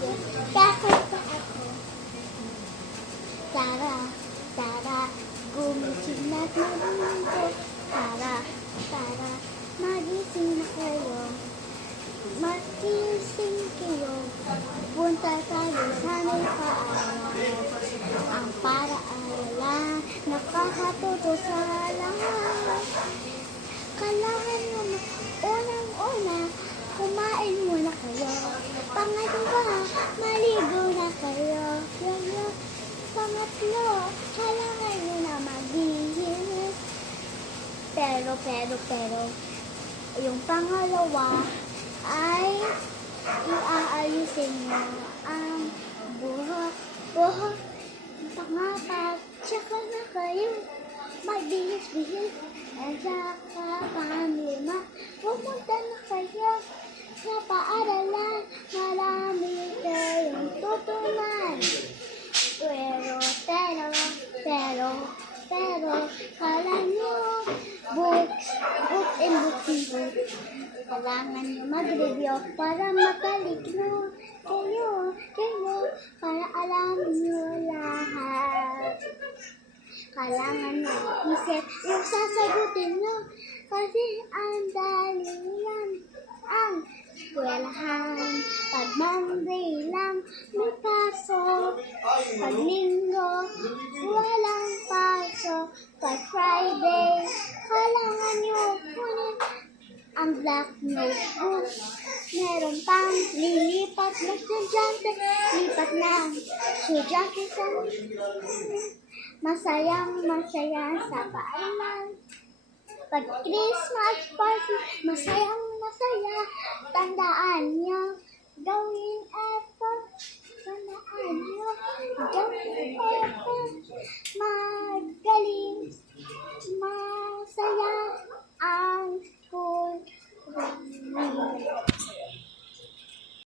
Kakanta ako. Tara, tara, gumising na't mabuto. Tara, tara, magising na kayo. Magising kayo. Punta tayo sa may paaralan. Ang paaralan, nakakatuto sa lahat. Kailangan naman, unang-una, kumain muna kayo. Pangalawa, maligo na kayo. Pangatlo, kailangan nyo na maghihilot. Pero, yung pangalawa ay iaayusin nyo ang buhok. Pangapat, tsaka na kayo magbihis-bihis. At saka panglima, pumunta na kayo sa paaralan. Marami kayong tutunan. Pero, kala nyo, books and books. Kailangan nyo mag-review para makaligno kayo, para alam nyo lahat. Kailangan nyo isip yung sasagutin nyo, kasi ang dali yan ang eskwelahan. Pag Monday lang may pasok, pag Linggo walang pasok, pag Friday kailangan nyo kunin ang black notebook. Meron pang lilipat na estudyante, lipat na estudyante sa masaya sa paaralan. Pag Christmas party, masaya